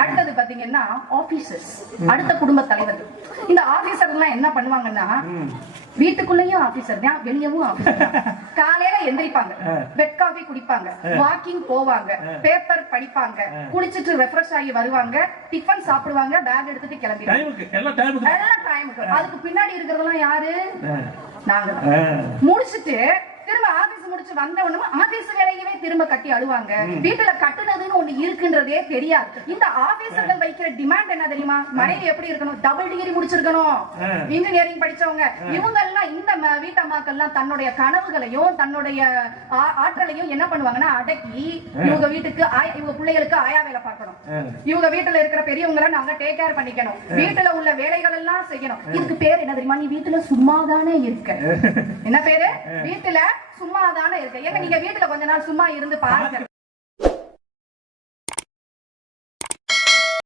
அடுத்தது பாத்தீங்கன்னா ஆபீசர்ஸ், அடுத்த குடும்ப தலைவர்கள். இந்த ஆபீசர் எல்லாம் என்ன பண்ணுவாங்கன்னா வீட்டுக்குள்ளேயும் ஆபீசர் தான், வெளியவும் ஆபீசர். காலையில எந்திரிப்பாங்க, பெட் காஃபி குடிப்பாங்க, வாக்கிங் போவாங்க, பேப்பர் படிப்பாங்க, குளிச்சிட்டு ரெஃப்ரெஷ் ஆகி வருவாங்க, டிஃபன் சாப்பிடுவாங்க, பேக் எடுத்துட்டு கிளம்பிடுவாங்க. எல்லாம் டைமுக்கு. அதுக்கு பின்னாடி இருக்கிறதெல்லாம் யாரு? நாங்க. முடிச்சிட்டு திரும்ப ஆபீஸ் முடிச்சு வந்த உடனே ஆபீஸ் வேலையவே திரும்ப கட்டி அழுவாங்க. வீட்டுல கட்டுனதுன்னு ஒண்ணு இருக்குன்றதே தெரியாது. இந்த ஆபீசர்கள் வைக்கிற டிமாண்ட் என்ன தெரியுமா? மனைவி எப்படி இருக்கணும்? டபுள் டிகிரி முடிச்சிருக்கணும், இன்ஜினியரிங் படிச்சவங்க. இவங்க எல்லாம் இந்த வீட்டம்மாக்கள் எல்லாம் தன்னுடைய கனவுகளையும் தன்னுடைய ஆற்றலையும் என்ன பண்ணுவாங்கன்னா அடக்கி இவங்க வீட்டுக்கு இவங்க பிள்ளைகளுக்கு ஆயா வேலை பார்க்கணும், இவங்க வீட்டுல இருக்கிற பெரியவங்களை நாங்க டேக் கேர் பண்ணிக்கணும், வீட்டுல உள்ள வேலைகள் எல்லாம் செய்யணும். இதுக்கு பேர் என்ன தெரியுமா? நீ வீட்டுல சும்மாதானே இருக்க. என்ன பேரு? வீட்டுல சும்மாதானே இருக்க. ஏங்க நீங்க வீட்டுல கொஞ்ச நாள் சும்மா இருந்து பாருங்க.